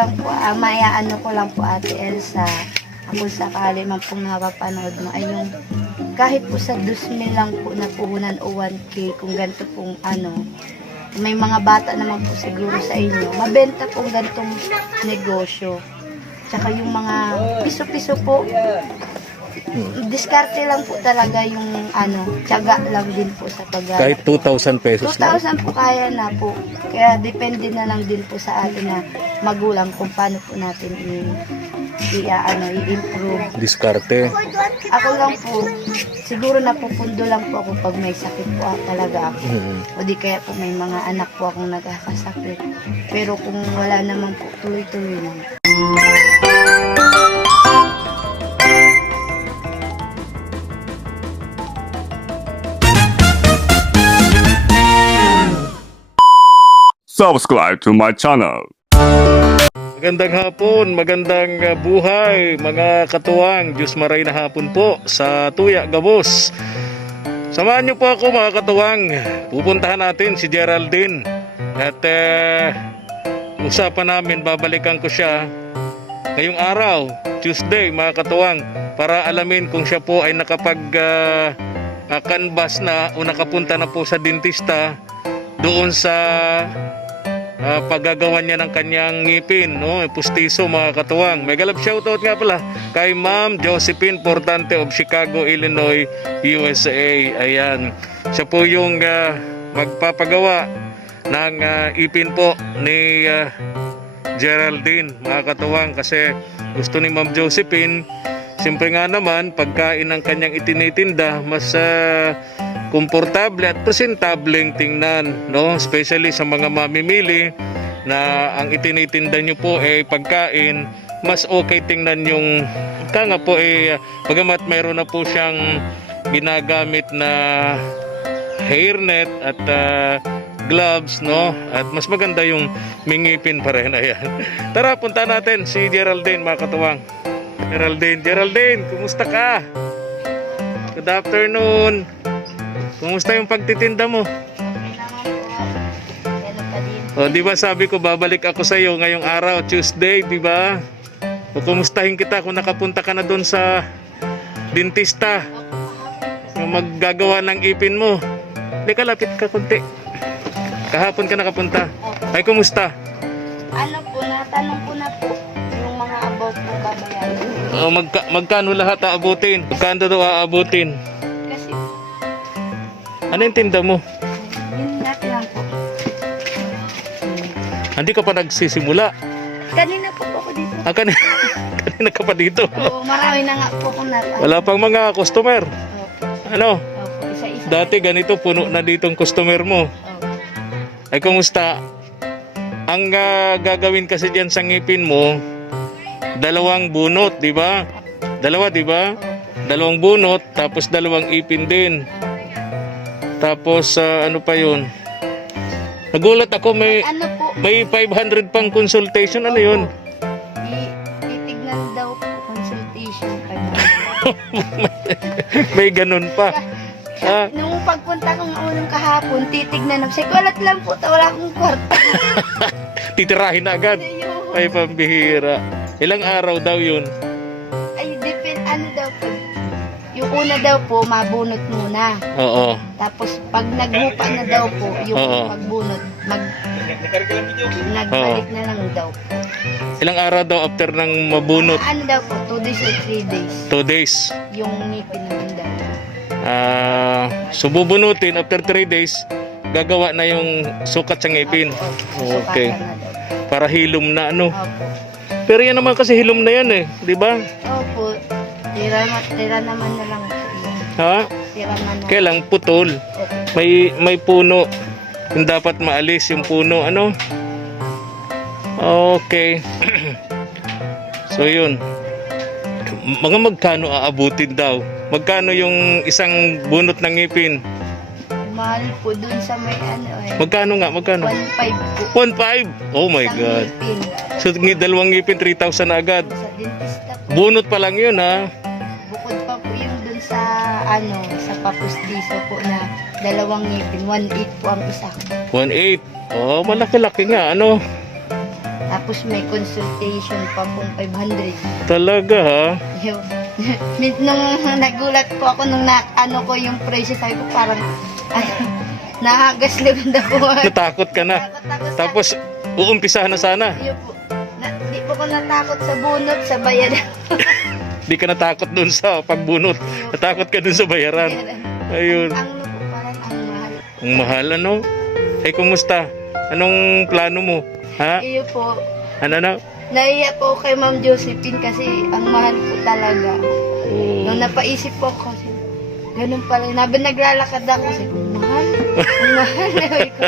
Maya ano ko lang po Ate Elsa, kung sakali man pong napapanood mo ay yung kahit po sa 2,000 lang po na puhunan o 1K kung ganito pong ano, may mga bata naman po siguro sa inyo, mabenta pong ganitong negosyo. Tsaka yung mga piso-piso po, diskarte lang po talaga yung ano, tiyaga lang din po sa pag Kahit 2,000 pesos na. 2,000 po kaya na po. Kaya depende na lang din po sa atin na magulang kung paano po natin i-improve. Diskarte. Ako lang po, siguro napupundo lang po ako pag may sakit po talaga ako. O di kaya po may mga anak po akong nagkakasakit. Pero kung wala naman po, tuloy-tuloy lang. Subscribe to my channel. Magandang hapon, magandang buhay mga katuwang. Diyos maray na hapon po sa Tuya Gabos. Samahan niyo po ako mga katuwang. Pupuntahan natin si Geraldine. At usapan namin, babalikan ko siya ngayong araw, Tuesday mga katuwang, para alamin kung siya po ay nakapag-canvas na o nakapunta na po sa dentista doon sa paggagawa niya ng kanyang ngipin, no? Pustiso mga katuwang. Mega love shoutout nga pala kay Ma'am Josephine Portante of Chicago, Illinois, USA. Ayan, siya po yung magpapagawa ng ipin po ni Geraldine mga katuwang, kasi gusto ni Ma'am Josephine, siyempre nga naman pagkain ng kanyang itinitinda mas komportable at presentableng tingnan, no? Especially sa mga mamimili na ang itinitinda nyo po ay pagkain, mas okay tingnan yung nga po bagamat mayroon na po siyang ginagamit na hairnet at gloves, no? At mas maganda yung mingipin pa rin. Ayan. Tara, punta natin si Geraldine mga katuwang. Geraldine, kumusta ka? Good afternoon. Kumusta yung pagtitinda mo? O, di ba sabi ko babalik ako sa iyo ngayong araw, Tuesday, di ba? O, kumustahin kita kung nakapunta ka na doon sa dentista. Yung maggagawa ng ipin mo. Hindi ka, lapit ka konti. Kahapon ka nakapunta. Ay, kumusta? Ano po, natanong ko na po yung mga about po babayaran. O, magkano lahat aabutin? Magkano daw aabutin? Kasi Ano yung tinda mo? yun natin lang po. Hindi ka pa nagsisimula. Kanina po ako dito. Kanina ka pa dito. Oo, marami na nga po akong natanong. Wala pang mga customer. Opo, Ano? opo, isa-isa. Dati ganito, puno na ditong customer mo. Opo. Ay, kumusta? Ang gagawin kasi dyan sa ngipin mo, 2 bunot, di ba? Dalawa, di ba? 2 bunot, tapos 2 ipin din. Tapos, ano pa yun? Nagulat ako, Ano po, may 500 pang consultation. Ano yun? titignan daw po consultation pa na. May ganun pa. Ah, Nung pagpunta kong unang kahapon, titignan na. Sikulat lang po, wala akong kwarta. titirahin na agad. Ay, pambihira. Ilang araw daw yun? Ay, ano daw po. Yung una daw po, mabunot muna. Oo. Tapos, pag naghupa na daw po, yung Oo. pagbunot, nagbalik na lang daw po. Ilang araw daw after ng mabunot? Ano daw po, 2 days or 3 days. 2 days. Yung ngipin naman daw. So bubunutin after 3 days, gagawa na yung sukat sa ngipin. Opo, Okay. sukatan na daw. Para hilom na ano. Opo. Pero yan naman kasi hilom na yan eh, di ba? Opo. Tira naman na lang po yun. Ha? Tira man na. Kailang putol. Opo. May puno. Yung dapat maalis yung puno, ano? Okay. So yun. Mga magkano aabutin daw? Magkano yung isang bunot ng ngipin? Mahal po dun sa may ano eh. Magkano nga? Magkano? 1.5 po. 1.5? Oh my Isang God. ngipin. So 2 ngipin, 3,000 na agad. Sa dentista po. Bunot pa lang yun ha. Bukod pa po yung dun sa sa papustiso po na 2 ngipin. 1.8 po ang isa. 1.8. Oh, malaki-laki nga. Ano? Tapos may consultation pa pong 500. Talaga ha? Yung, nung nagulat po ako nung ano ko yung presyo, sabi ko parang nakagasliban na po. Natakot ka na. Takot-takot Tapos, uumpisahan na sana. Yun po. Di po ko natakot sa bunot, sa bayaran. Di ka natakot dun sa pagbunot. Natakot ka dun sa bayaran. Ayun. Ang ano po, parang ang mahal. Ang mahal, ano? Eh, kumusta? Anong plano mo? Ha? Iyo po. Ano na? Naiya po kay Ma'am Josephine kasi ang mahal po talaga. Oo. Nung napaisip po ako kasi, ganun pala. Habang naglalakad ako kasi, mahal. Ang mahal. Sabi ko,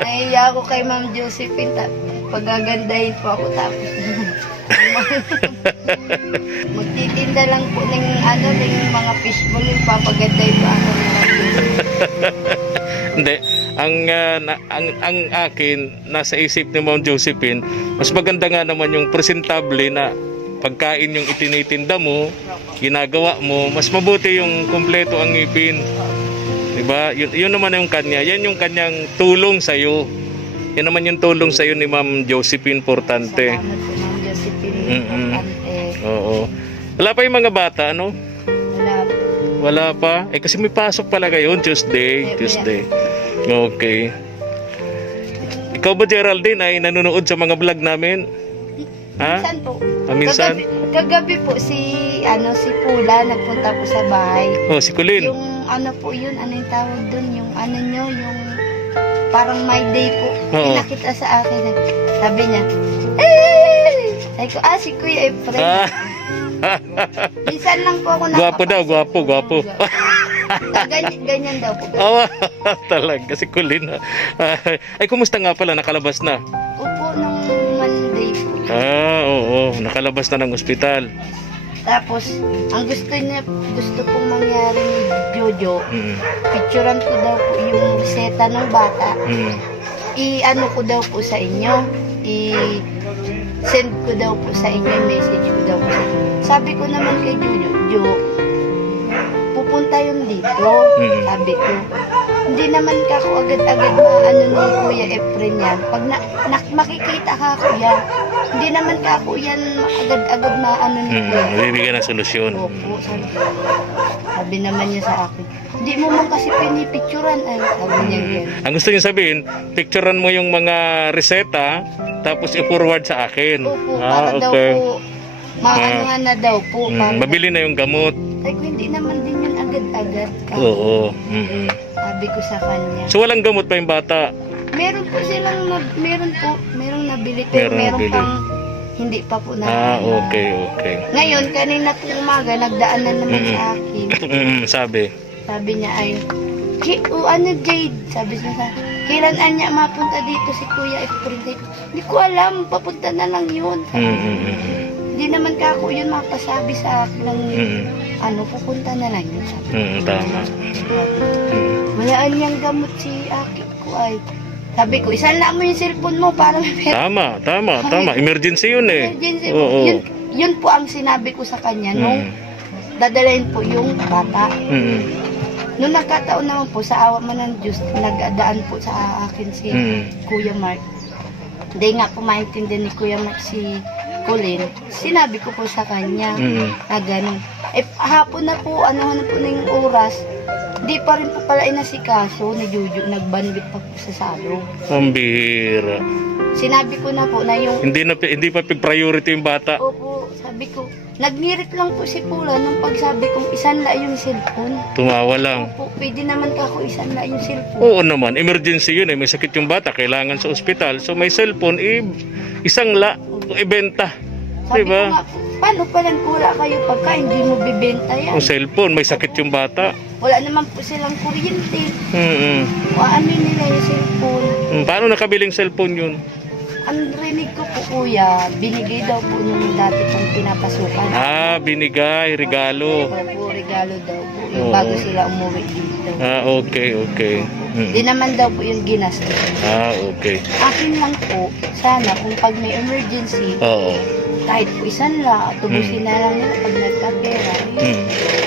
naiya ako kay Ma'am Josephine. Pagagandahin po ako tapos. Ang mahal. Magtitinda lang po ng ano, ng mga fishball. Yung papagandahin po ako ng Ma'am Josephine. Hindi. Ang akin, nasa isip ni Ma'am Josephine, mas maganda nga naman yung presentable na pagkain yung itinitinda mo, ginagawa mo, mas mabuti yung kumpleto ang ngipin. Diba? Yun naman yung kanya. Yan yung kanyang tulong sa'yo. Yan naman yung tulong sa'yo ni Ma'am Josephine Portante. Salamat po, Ma'am Josephine. Mm-mm. Portante. Oo. Wala pa yung mga bata, ano? Wala po. Wala pa? Eh kasi may pasok pala kayo, Tuesday. Okay. Ikaw ba, Geraldine, ay nanonood sa mga vlog namin? Ha? Minsan po. Minsan? Kagabi po si Pula nagpunta po sa bahay. Oh, si Colin. Yung ano po yun, ano yung tawag dun, yung ano nyo, yung parang my day po. Oo. Pinakita sa akin. Sabi niya, eh! Sabi ko, si Kuya Efren. Ah, Minsan lang po ako Gwapo daw, gwapo. Ganyan daw po. oh, talaga, si Colin. Ay, kumusta nga pala? Nakalabas na? Upo nung Monday po. Oo, nakalabas na ng ospital. Tapos, ang gusto pong mangyari ni Jojo, picturean ko daw po yung reseta ng bata. I-ano ko daw po sa inyo. I-send ko daw po sa inyo, message ko daw po sa inyo. Sabi ko naman kay Jojo, pupunta yun dito. Sabi ko, hindi naman ka ako agad-agad maano ni Kuya Efren yan. Pag makikita ka ako yan, hindi naman ka ako yan agad-agad maano ni Kuya. Bibigyan ng solusyon. Opo, sabi naman niya sa akin, hindi mo man kasi pinipicturan ay, sabi niya ganyan. Ang gusto niyo sabihin, picturean mo yung mga reseta, tapos i-forward sa akin. Opo, para daw po, maanuhan na daw po. Mabili na yung gamot. Ay, ko hindi naman din yun agad-agad. Oo. Sabi ko sa kanya. So walang gamot pa yung bata? Meron po silang, merong nabili, pero Merong meron nabili. pang hindi pa po na. Okay. Ngayon, kanina po umaga, nagdaan na naman sa akin. Sabi? Sabi niya ay, ano Jade? Sabi niya sa akin, kailan niya mapunta dito si Kuya Efren? Hindi ko alam, papunta na lang yun. Hindi naman ka ako yun mapasabi sa akin ng pupunta na lang yun. Tama. Walaan niyang gamot si Aki ko ay. Sabi ko, isanla mo yung cellphone mo para may pera. Tama. Emergency yun eh. Emergency po. Oo. Yun po ang sinabi ko sa kanya nung dadalhin po yung bata. Nung nagkataon naman po, sa awa man ng Diyos, nagdaan po sa akin si Kuya Mark. Hindi nga po maintindihan ni Kuya Mark si Colin. Sinabi ko po sa kanya na ganun. Eh, hapon na po, ano na po na yung oras, di pa rin po pala inasikaso ni Jojo, nagbanbit pa po sa salong. Ang bihira. Sinabi ko na po na yung, Hindi pa priority yung bata. opo, sabi ko, nagnirit lang po si Pula nung pagsabi kong isanla yung cellphone. Tumawa lang. Opo, pwede naman ka ako isanla yung cellphone. Oo naman, emergency yun eh. May sakit yung bata, kailangan sa ospital. So may cellphone, isang ibenta. Sabi Diba? ko nga, paano palang kula kayo pagka hindi mo bibenta yan? Yung cellphone, may sakit yung bata. Wala naman po silang kuryente. O ano nila yung cellphone? Paano nakabiling cellphone yun? Ang rinig ko po kuya, binigay daw po nung dati pang pinapasukan. Binigay, regalo. Opo, regalo daw po. Yung Oo. bago sila umuwi dito. Okay. Di naman daw po yung ginastos. Okay. Akin lang po, sana kung pag may emergency, Oo. kahit po isanla, tubusin na lang nila pag nagkapera.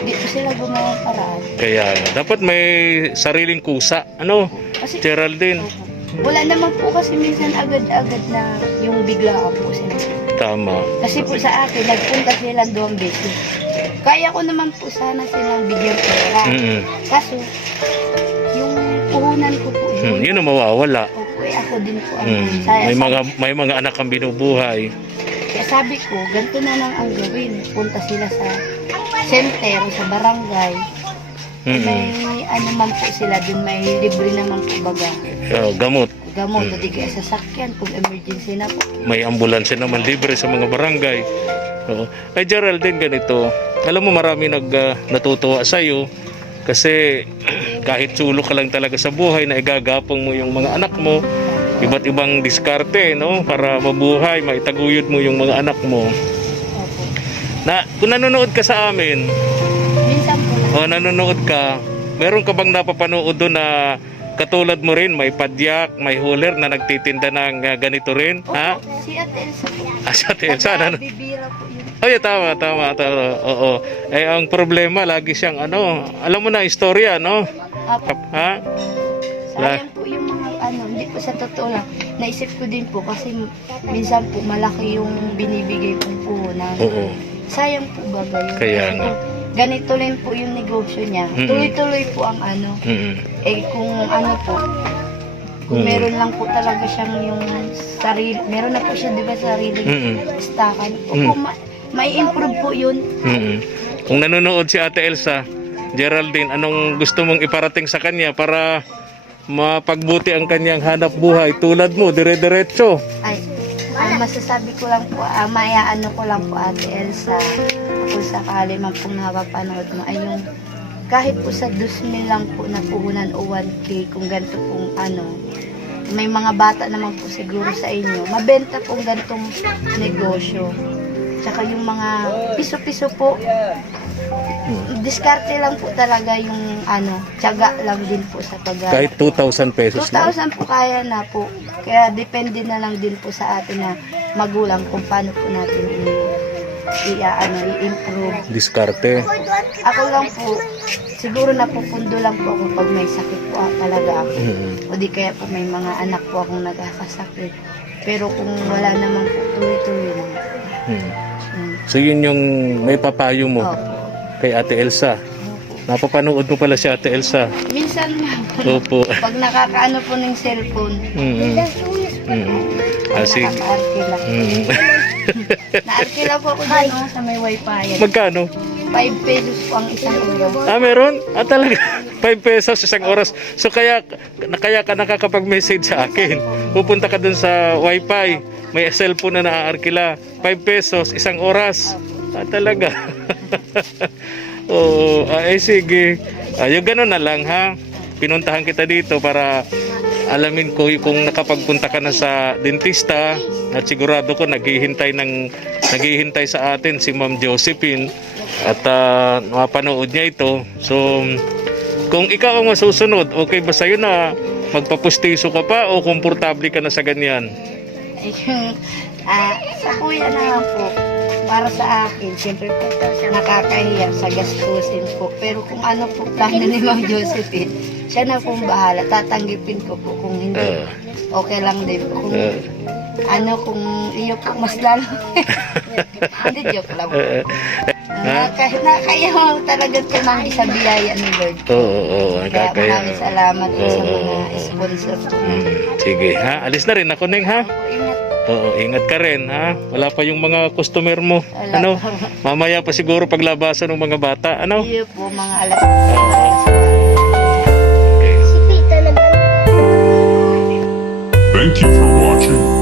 Di po sila gumawa paraan. Kaya dapat may sariling kusa. Ano? Kasi, Geraldine? opo. Wala naman po kasi minsan agad-agad na yung biglaan po sila. Tama. Kasi po sa akin, nagpunta sila 2 beses. Kaya ko naman po sana silang bigyan pera. Mm-mm. Kaso, yung puhunan ko po yun. Yun ang mawawala. Opo, ako din po ang May mga anak kang binubuhay. Kaya sabi ko, ganito na lang ang gawin. Punta sila sa center, sa barangay. May ano man po sila dun, may libre naman po baga. Gamot. Gamot, hindi kaya sasakyan kung emergency na po. May ambulansya naman libre sa mga barangay. Oo. Ay Geraldine, ganito. Alam mo, marami natutuwa sa iyo kasi kahit sulok ka lang talaga sa buhay na igagapong mo yung mga anak mo, iba't ibang diskarte, no, para mabuhay, maitaguyod mo yung mga anak mo. Opo. Kung nanonood ka sa amin, Minsan po o nanonood ka, meron ka bang napapanood doon na katulad mo rin, may padyak, may huler na nagtitinda ng ganito rin? Ha? si Ate Elsa po. Si Ate Elsa, Bibira po yun. Ay, tama. Oo. Eh, ang problema, lagi siyang alam mo na, istorya, no? Opo. Ha? Sayang po yung mga hindi po sa totoo lang. Naisip ko din po kasi minsan po malaki yung binibigay kong puhunan. Oo. Sayang po baga yun. Kaya nga. Ganito rin po yung negosyo niya. Tuloy-tuloy po ang kung kung meron lang po talaga siyang yung sarili, meron na po siya di ba sarili stakan. Kung may-improve po yun. Kung nanonood si Ate Elsa, Geraldine, anong gusto mong iparating sa kanya para mapagbuti ang kanyang hanap buhay tulad mo, dire-diretso? Ay, masasabi ko lang po, maiaano ko lang po Ate Elsa, kung sakali man pong napapanood mo, ay yung kahit po sa 2,000 lang po na puhunan o 1K, kung ganito pong may mga bata naman po siguro sa inyo, mabenta pong ganitong negosyo. Tsaka yung mga piso-piso po, diskarte lang po talaga yung tiyaga lang din po sa Kahit 2,000 pesos lang. 2,000 po kaya na po. Kaya depende na lang din po sa atin na magulang kung paano po natin i-improve. Diskarte. Ako lang po, siguro napupundo lang po ako pag may sakit po talaga ako. O di kaya po may mga anak po akong nagkakasakit. Pero kung wala naman po, tuloy-tuloy lang. So yun yung may papayo mo kay Ate Elsa. Napapanood mo pala si Ate Elsa. Minsan lang. Opo. Pag nakakaano po ng cellphone, Sige. nakaka-arkila. Na-arkila po ako dyan sa may wifi. Magkano? 5 pesos po ang isang oras. Meron? Talaga? 5 pesos isang oras. So kaya ka nakakapag-message sa akin. Pupunta ka dun sa wifi. May cellphone na naaarkila. 5 pesos isang oras. Talaga? Oo. Sige. Yung gano'n na lang ha. Pinuntahan kita dito para alamin ko kung nakapagpunta ka na sa dentista at sigurado ko naghihintay sa atin si Ma'am Josephine at mapanood niya ito. So kung ikaw ang masusunod, okay ba sa'yo na magpapustiso ka pa o komportable ka na sa ganyan? Sa kuya naman po, para sa akin, siyempre po nakakahiya sa gastusin po. Pero kung ano po plano ni Ma'am Josephine, siya na pong bahala. Tatanggipin ko po kung hindi. Okay lang din po. Kung iyo po mas lalo. Hindi, joke lang po. Nakakaya mo talaga tumanggi sa biyaya ni Lord. Oo, Kaya maraming salamat po sa mga sponsor po. Sige ha, alis na rin ako Neng ha. Ingat. Oo, ingat ka rin ha. Wala pa yung mga customer mo. Wala. Mamaya pa siguro paglabasan ng mga bata. Iyo po mga alas. Okay. Thank you for watching.